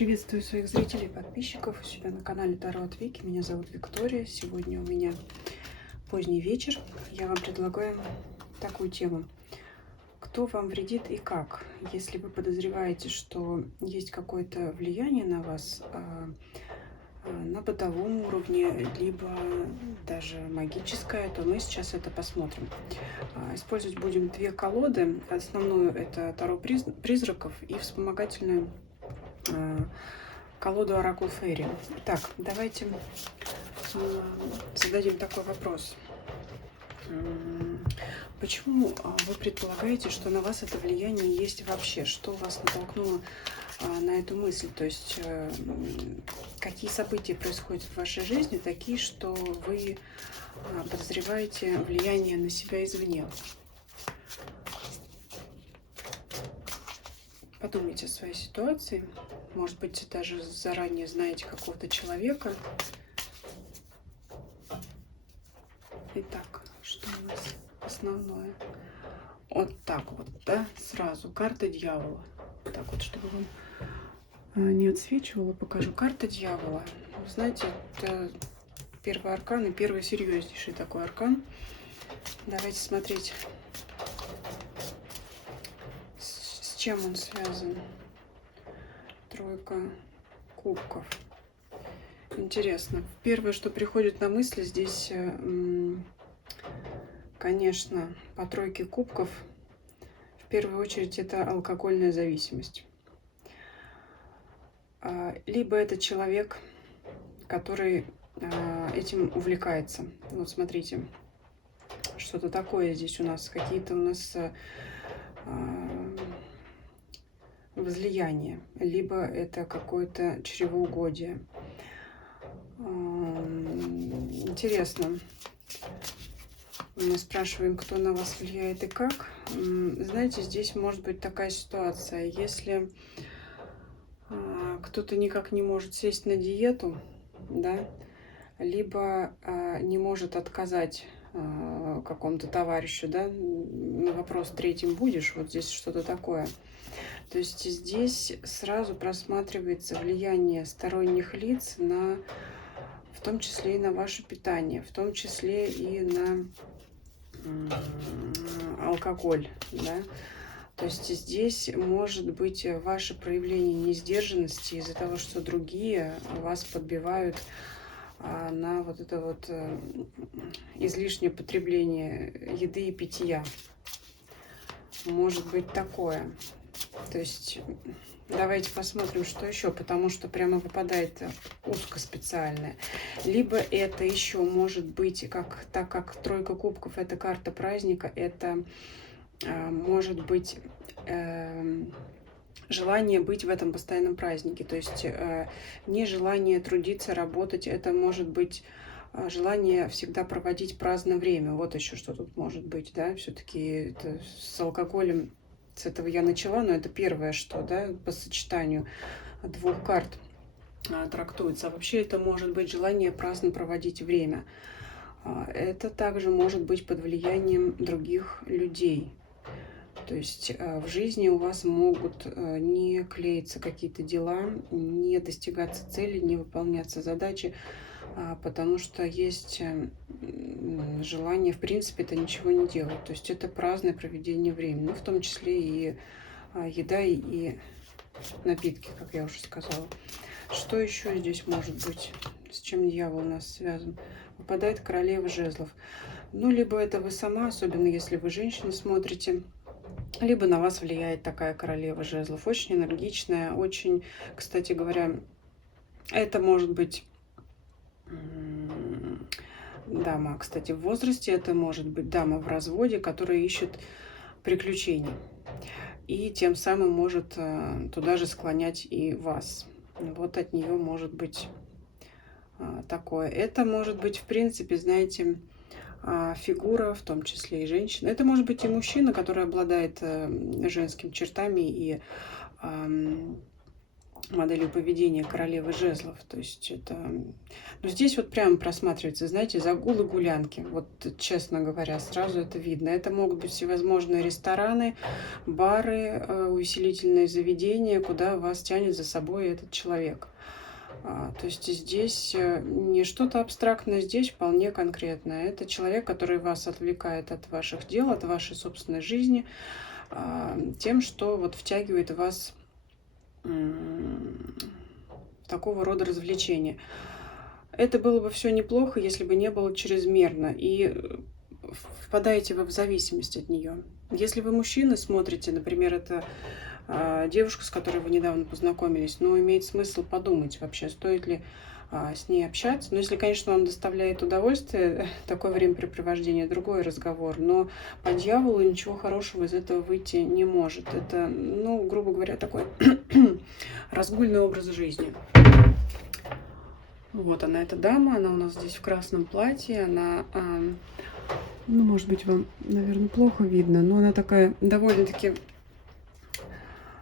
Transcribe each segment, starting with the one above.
Приветствую своих зрителей и подписчиков у себя на канале Таро от Вики. Меня зовут Виктория. Сегодня у меня поздний вечер. Я вам предлагаю такую тему. Кто вам вредит и как? Если вы подозреваете, что есть какое-то влияние на вас на бытовом уровне, либо даже магическое, то мы сейчас это посмотрим. Использовать будем две колоды. Основную — это Таро призраков, и вспомогательную колоду Оракул Фейри. Итак, давайте зададим такой вопрос. Почему вы предполагаете, что на вас это влияние есть вообще? Что вас натолкнуло на эту мысль? То есть какие события происходят в вашей жизни такие, что вы подозреваете влияние на себя извне? Подумайте о своей ситуации. Может быть, даже заранее знаете какого-то человека. Итак, что у нас основное? Вот так вот, да, сразу. Карта дьявола. Так вот, чтобы вам не отсвечивало, покажу. Карта дьявола. Вы знаете, это первый аркан и первый серьезнейший такой аркан. Давайте смотреть, с чем он связан. Тройка кубков. Интересно. Первое, что приходит на мысли здесь, конечно, по тройке кубков, в первую очередь, это алкогольная зависимость. Либо это человек, который этим увлекается. Вот смотрите, что-то такое здесь у нас, какие-то у нас возлияние, либо это какое-то чревоугодие. Интересно. Мы спрашиваем, кто на вас влияет и как. Знаете, здесь может быть такая ситуация, если кто-то никак не может сесть на диету, да, либо не может отказать какому-то товарищу, да, на вопрос третьим будешь, вот здесь что-то такое. То есть здесь сразу просматривается влияние сторонних лиц на, в том числе и на ваше питание, в том числе и на алкоголь, да. То есть здесь может быть ваше проявление несдержанности из-за того, что другие вас подбивают на вот это вот излишнее потребление еды и питья. Может быть такое. То есть давайте посмотрим, что еще, потому что прямо выпадает узкоспециальное. Либо это еще может быть, так как тройка кубков — это карта праздника, это может быть желание быть в этом постоянном празднике. То есть нежелание трудиться, работать, это может быть желание всегда проводить праздное время. Вот еще что тут может быть, да, все-таки с алкоголем. С этого я начала, но это первое, что, да, по сочетанию двух карт трактуется. А вообще это может быть желание праздно проводить время. Это также может быть под влиянием других людей. То есть в жизни у вас могут не клеиться какие-то дела, не достигаться цели, не выполняться задачи, потому что есть желание, в принципе, это ничего не делать. То есть это праздное проведение времени, ну, в том числе и еда, и напитки, как я уже сказала. Что еще здесь может быть? С чем дьявол у нас связан? Выпадает королева жезлов. Ну, либо это вы сама, особенно если вы женщина смотрите, либо на вас влияет такая королева жезлов. Очень энергичная, очень, кстати говоря, это может быть дама, кстати, в возрасте, это может быть дама в разводе, которая ищет приключений. И тем самым может туда же склонять и вас. Вот от нее может быть такое. Это может быть, в принципе, знаете, фигура, в том числе и женщина. Это может быть и мужчина, который обладает женскими чертами и моделью поведения королевы жезлов. То есть это... Но здесь вот прямо просматривается, знаете, загулы, гулянки. Вот, честно говоря, сразу это видно. Это могут быть всевозможные рестораны, бары, увеселительные заведения, куда вас тянет за собой этот человек. То есть здесь не что-то абстрактное, здесь вполне конкретное. Это человек, который вас отвлекает от ваших дел, от вашей собственной жизни, тем, что вот втягивает вас такого рода развлечения. Это было бы все неплохо, если бы не было чрезмерно, и впадаете вы в зависимость от нее. Если вы мужчина, смотрите, например, это девушка, с которой вы недавно познакомились, но имеет смысл подумать вообще, стоит ли с ней общаться. Но если, конечно, вам доставляет удовольствие такое времяпрепровождение, другой разговор. Но по дьяволу ничего хорошего из этого выйти не может. Это, ну, грубо говоря, такой разгульный образ жизни. Вот она, эта дама, она у нас здесь в красном платье, она, ну, может быть, вам, наверное, плохо видно, но она такая довольно-таки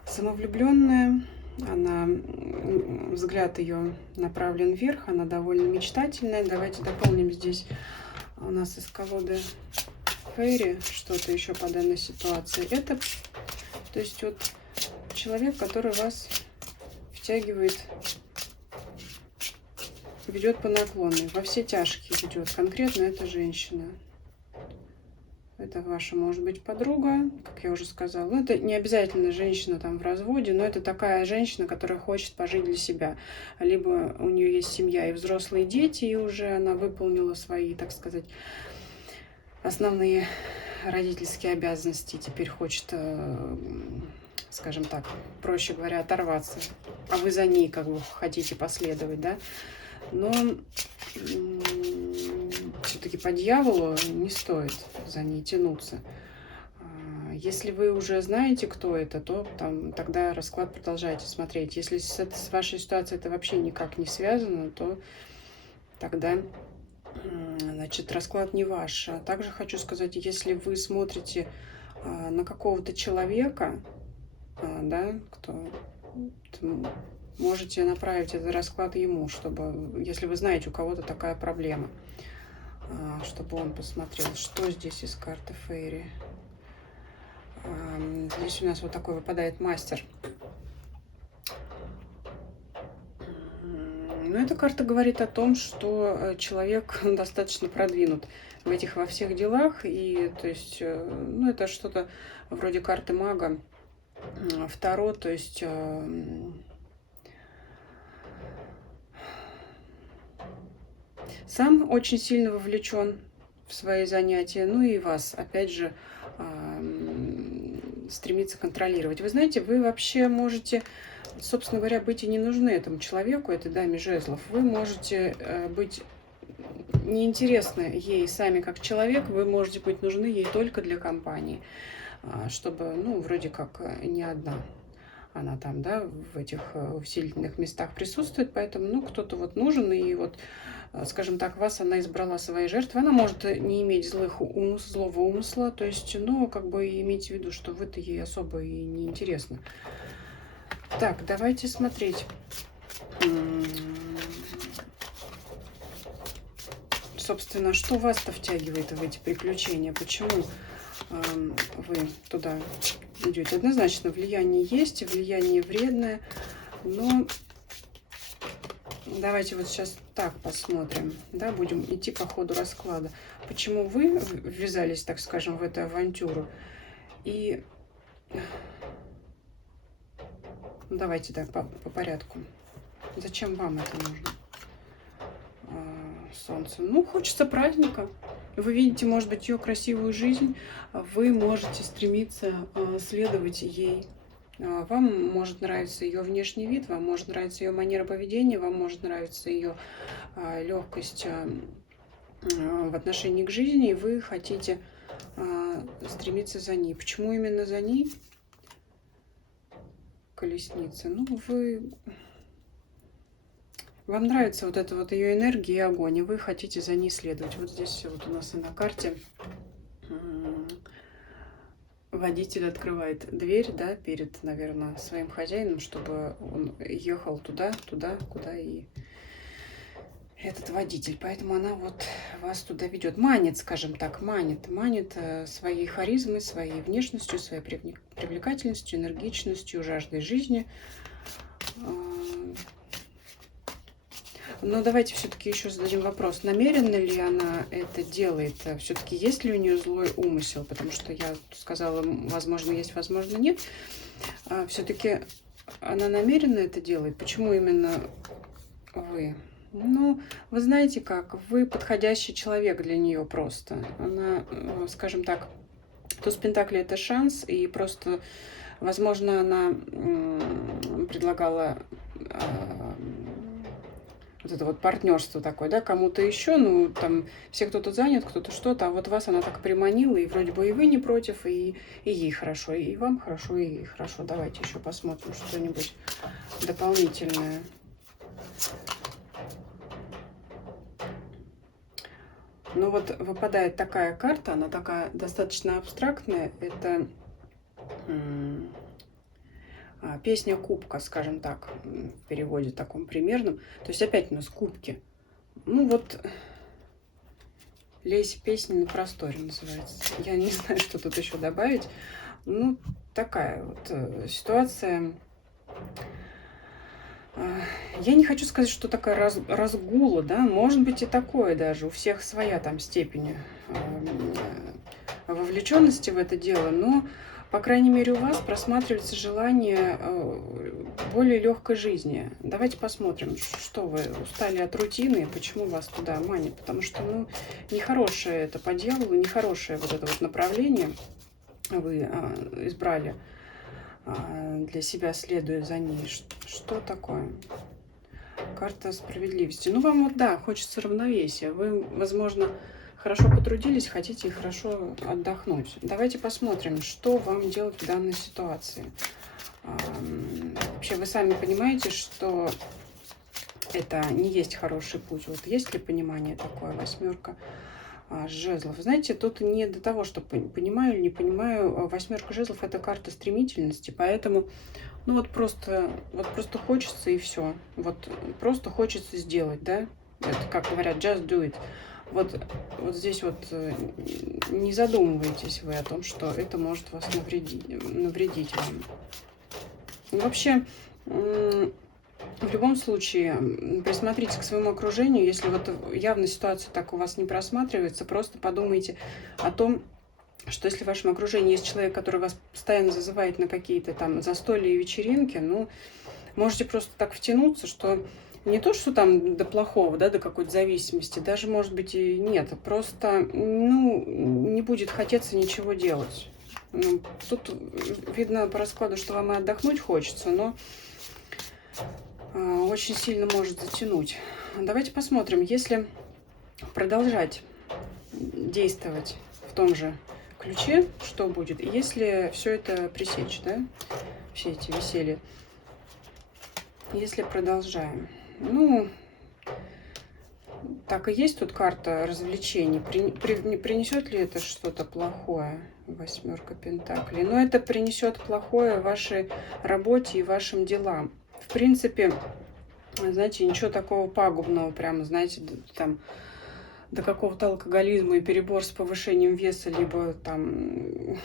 самовлюбленная. Она, взгляд ее направлен вверх, она довольно мечтательная. Давайте дополним здесь у нас из колоды Фейри что-то еще по данной ситуации. Это, то есть вот человек, который вас втягивает, ведет по наклонной, во все тяжкие ведет. Конкретно эта женщина. Это ваша, может быть, подруга, как я уже сказала. Ну, это не обязательно женщина там в разводе, но это такая женщина, которая хочет пожить для себя. Либо у нее есть семья и взрослые дети, и уже она выполнила свои, так сказать, основные родительские обязанности. Теперь хочет, скажем так, проще говоря, оторваться. А вы за ней как бы хотите последовать, да? Но все-таки по дьяволу не стоит за ней тянуться. Если вы уже знаете, кто это, то там, тогда расклад продолжайте смотреть. Если с вашей ситуацией это вообще никак не связано, то тогда, значит, расклад не ваш. А также хочу сказать, если вы смотрите на какого-то человека, да, кто... Можете направить этот расклад ему, чтобы, если вы знаете, у кого-то такая проблема, чтобы он посмотрел, что здесь из карты Фейри. Здесь у нас вот такой выпадает мастер. Но эта карта говорит о том, что человек достаточно продвинут в этих во всех делах. И, то есть, ну, это что-то вроде карты мага. Второе, то есть... Сам очень сильно вовлечен в свои занятия, ну и вас, опять же, стремится контролировать. Вы знаете, вы вообще можете, собственно говоря, быть и не нужны этому человеку, этой даме жезлов. Вы можете быть неинтересны ей сами как человек, вы можете быть нужны ей только для компании, чтобы, ну, вроде как не одна она там, да, в этих усилительных местах присутствует, поэтому, ну, кто-то вот нужен, и вот, скажем так, вас она избрала своей жертвой. Она может не иметь злого умысла, то есть, ну, как бы имейте в виду, что вы-то ей особо и не интересно. Так, давайте смотреть. Собственно, что вас-то втягивает в эти приключения? Почему вы туда идете? Однозначно, влияние есть, влияние вредное, но давайте вот сейчас так посмотрим, да, будем идти по ходу расклада. Почему вы ввязались, так скажем, в эту авантюру? И давайте так по порядку. Зачем вам это нужно? Солнце. Ну, хочется праздника. Вы видите, может быть, ее красивую жизнь, вы можете стремиться следовать ей. Вам может нравиться ее внешний вид, вам может нравиться ее манера поведения, вам может нравиться ее легкость в отношении к жизни, и вы хотите стремиться за ней. Почему именно за ней? Колесница. Ну, вам нравится вот эта вот ее энергия и огонь, и вы хотите за ней следовать. Вот здесь вот у нас и на карте водитель открывает дверь, да, перед, наверное, своим хозяином, чтобы он ехал туда, куда и этот водитель. Поэтому она вот вас туда ведет. Манит, скажем так, манит своей харизмой, своей внешностью, своей привлекательностью, энергичностью, жаждой жизни. Но давайте все-таки еще зададим вопрос, намеренно ли она это делает? Все-таки есть ли у нее злой умысел? Потому что я сказала, возможно, есть, возможно, нет. Все-таки она намеренно это делает? Почему именно вы? Ну, вы знаете как, вы подходящий человек для нее просто. Она, скажем так, туз пентаклей — это шанс, и просто, возможно, она предлагала вот это вот партнерство такое, да, кому-то еще, ну, там, все кто-то занят, кто-то что-то, а вот вас она так приманила, и вроде бы и вы не против, и ей хорошо, и вам хорошо, и ей хорошо. Давайте еще посмотрим что-нибудь дополнительное. Ну вот выпадает такая карта, она такая достаточно абстрактная, это песня кубка, скажем так, в переводе таком примерном. То есть опять у нас кубки. Ну вот, «Лезь песни на просторе» называется. Я не знаю, что тут еще добавить. Ну, такая вот ситуация. Я не хочу сказать, что такая разгула, да, может быть и такое даже, у всех своя там степень вовлеченности в это дело, но, по крайней мере, у вас просматривается желание более легкой жизни. Давайте посмотрим, что вы устали от рутины, почему вас туда манит, потому что, ну, нехорошее это по делу, нехорошее вот это вот направление вы избрали для себя, следуя за ней. Что такое? Карта справедливости. Ну, вам вот, да, хочется равновесия. Вы, возможно, хорошо потрудились, хотите хорошо отдохнуть. Давайте посмотрим, что вам делать в данной ситуации. Вообще, вы сами понимаете, что это не есть хороший путь. Вот есть ли понимание такое? Восьмерка жезлов. Знаете, тут не до того, что понимаю или не понимаю. Восьмерка жезлов — это карта стремительности, поэтому, ну вот просто хочется и все. Вот просто хочется сделать, да? Это, как говорят, just do it. Вот здесь вот не задумываетесь вы о том, что это может вас навредить вам. Вообще, в любом случае, присмотритесь к своему окружению. Если вот явно ситуация так у вас не просматривается, просто подумайте о том, что если в вашем окружении есть человек, который вас постоянно зазывает на какие-то там застолья и вечеринки, ну, можете просто так втянуться, что не то, что там до плохого, да, до какой-то зависимости, даже, может быть, и нет, просто, ну, не будет хотеться ничего делать. Ну, тут видно по раскладу, что вам и отдохнуть хочется, но очень сильно может затянуть. Давайте посмотрим, если продолжать действовать в том же ключе, что будет, если все это пресечь, да, все эти веселья. Если продолжаем, ну, так и есть тут карта развлечений. Принесет ли это что-то плохое? Восьмерка пентаклей. Но это принесет плохое вашей работе и вашим делам. В принципе, знаете, ничего такого пагубного, прямо, знаете, там до какого-то алкоголизма и перебор с повышением веса, либо там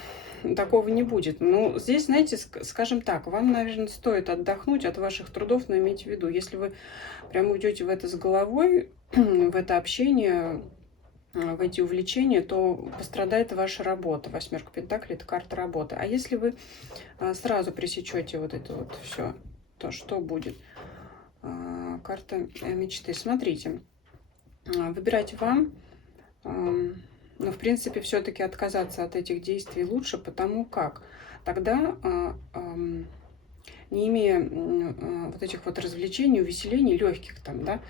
такого не будет. Но здесь, знаете, скажем так, вам, наверное, стоит отдохнуть от ваших трудов, но имейте в виду, если вы прям уйдете в это с головой, в это общение, в эти увлечения, то пострадает ваша работа. Восьмерка пентаклей — это карта работы. А если вы сразу пресечете вот это вот все, то что будет? Карта мечты. Смотрите, выбирать вам, но в принципе все-таки отказаться от этих действий лучше, потому как тогда, не имея вот этих вот развлечений, увеселений, легких там, да,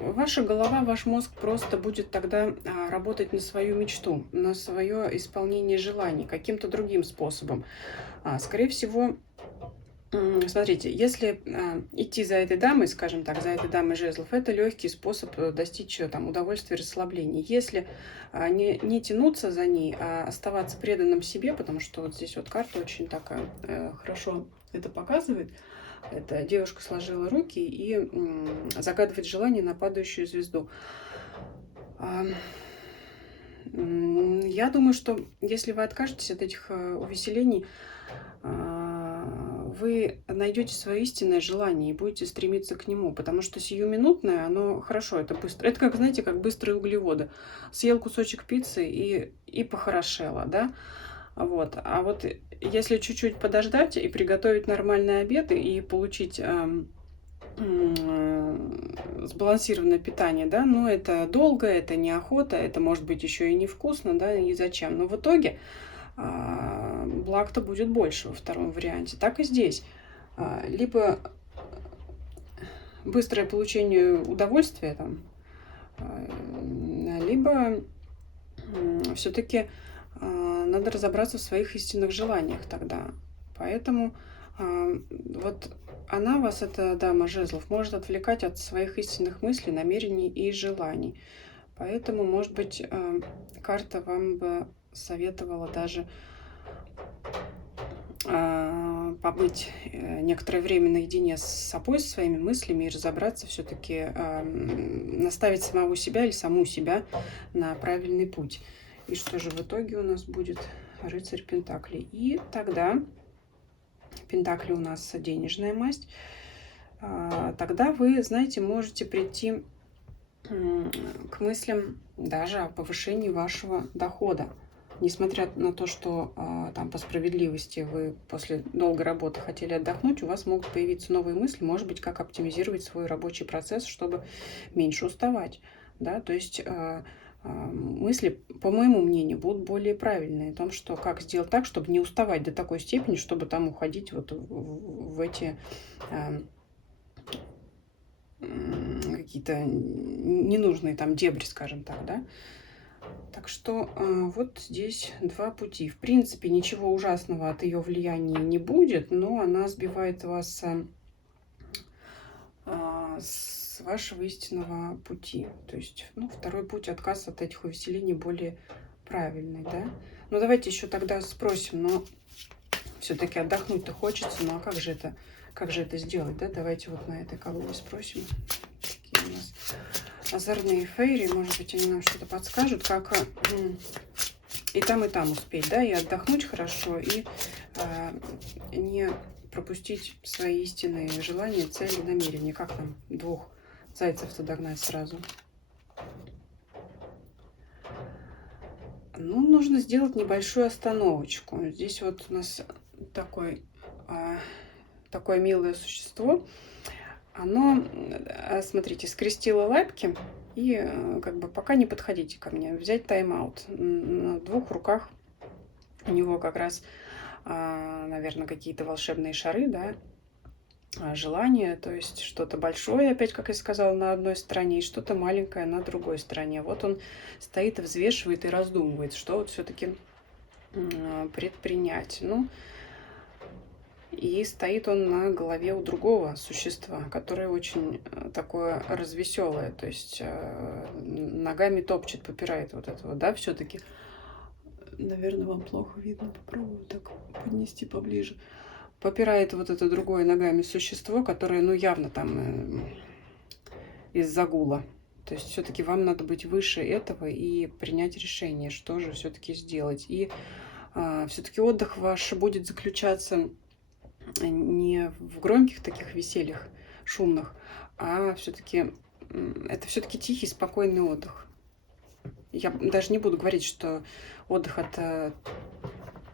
ваша голова, ваш мозг просто будет тогда работать на свою мечту, на свое исполнение желаний каким-то другим способом. Скорее всего, Смотрите, если идти за этой дамой, скажем так, за этой дамой жезлов, это легкий способ достичь там удовольствия, расслабления. Если не тянуться за ней, а оставаться преданным себе, потому что вот здесь вот карта очень такая хорошо это показывает. Эта девушка сложила руки и загадывает желание на падающую звезду. Я думаю, что если вы откажетесь от этих увеселений, вы найдете свое истинное желание и будете стремиться к нему, потому что сиюминутное, оно хорошо, это быстро. Это как, знаете, как быстрые углеводы. Съел кусочек пиццы и похорошело, да? Вот. А вот если чуть-чуть подождать и приготовить нормальный обед и получить сбалансированное питание, да, но это долго, это неохота, это может быть еще и невкусно, да, и зачем. Но в итоге благ-то будет больше во втором варианте. Так и здесь. Либо быстрое получение удовольствия, там, либо все-таки надо разобраться в своих истинных желаниях тогда. Поэтому вот она вас, эта дама жезлов, может отвлекать от своих истинных мыслей, намерений и желаний. Поэтому, может быть, карта вам бы советовала даже побыть некоторое время наедине с собой, со своими мыслями и разобраться все-таки, наставить самого себя или саму себя на правильный путь. И что же в итоге у нас будет? Рыцарь Пентаклей. И тогда Пентакли у нас денежная масть. Тогда вы, знаете, можете прийти к мыслям даже о повышении вашего дохода. Несмотря на то, что там по справедливости вы после долгой работы хотели отдохнуть, у вас могут появиться новые мысли, может быть, как оптимизировать свой рабочий процесс, чтобы меньше уставать. Да? То есть мысли, по моему мнению, будут более правильные о том, что как сделать так, чтобы не уставать до такой степени, чтобы там уходить вот в эти какие-то ненужные там дебри, скажем так, да. Так что вот здесь два пути. В принципе, ничего ужасного от ее влияния не будет, но она сбивает вас с вашего истинного пути. То есть, ну, второй путь, отказ от этих увеселений, более правильный, да. Ну, давайте еще тогда спросим, но все-таки отдохнуть-то хочется, ну, а как же это сделать, да? Давайте вот на этой колоде спросим. Какие у нас озорные фейри, может быть, они нам что-то подскажут, как и там успеть, да, и отдохнуть хорошо, и не пропустить свои истинные желания, цели, намерения. Как нам двух зайцев-то догнать сразу? Ну, нужно сделать небольшую остановочку. Здесь вот у нас такое милое существо. Оно, смотрите, скрестило лапки и как бы пока не подходите ко мне. Взять тайм-аут. На двух руках у него как раз, наверное, какие-то волшебные шары, да, желание, то есть что-то большое, опять, как я сказала, на одной стороне, и что-то маленькое на другой стороне. Вот он стоит и взвешивает и раздумывает, что вот все-таки предпринять. Ну, и стоит он на голове у другого существа, которое очень такое развеселое, то есть ногами топчет, попирает вот этого, да, все-таки. Наверное, вам плохо видно, попробую так поднести поближе. Попирает вот это другое ногами существо, которое, ну, явно там из загула. То есть все-таки вам надо быть выше этого и принять решение, что же все-таки сделать. И все-таки отдых ваш будет заключаться не в громких таких весельях, шумных, а все-таки это все-таки тихий, спокойный отдых. Я даже не буду говорить, что отдых от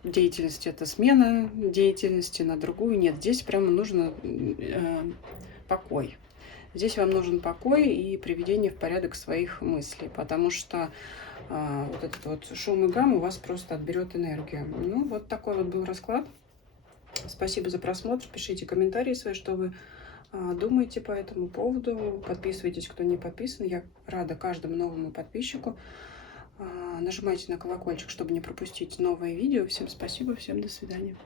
деятельности это смена деятельности на другую. Нет, здесь прямо нужно покой. Здесь вам нужен покой и приведение в порядок своих мыслей, потому что вот этот вот шум и гам у вас просто отберет энергию. Ну, вот такой вот был расклад. Спасибо за просмотр. Пишите комментарии свои, что вы думаете по этому поводу. Подписывайтесь, кто не подписан. Я рада каждому новому подписчику. Нажимайте на колокольчик, чтобы не пропустить новые видео. Всем спасибо, всем до свидания.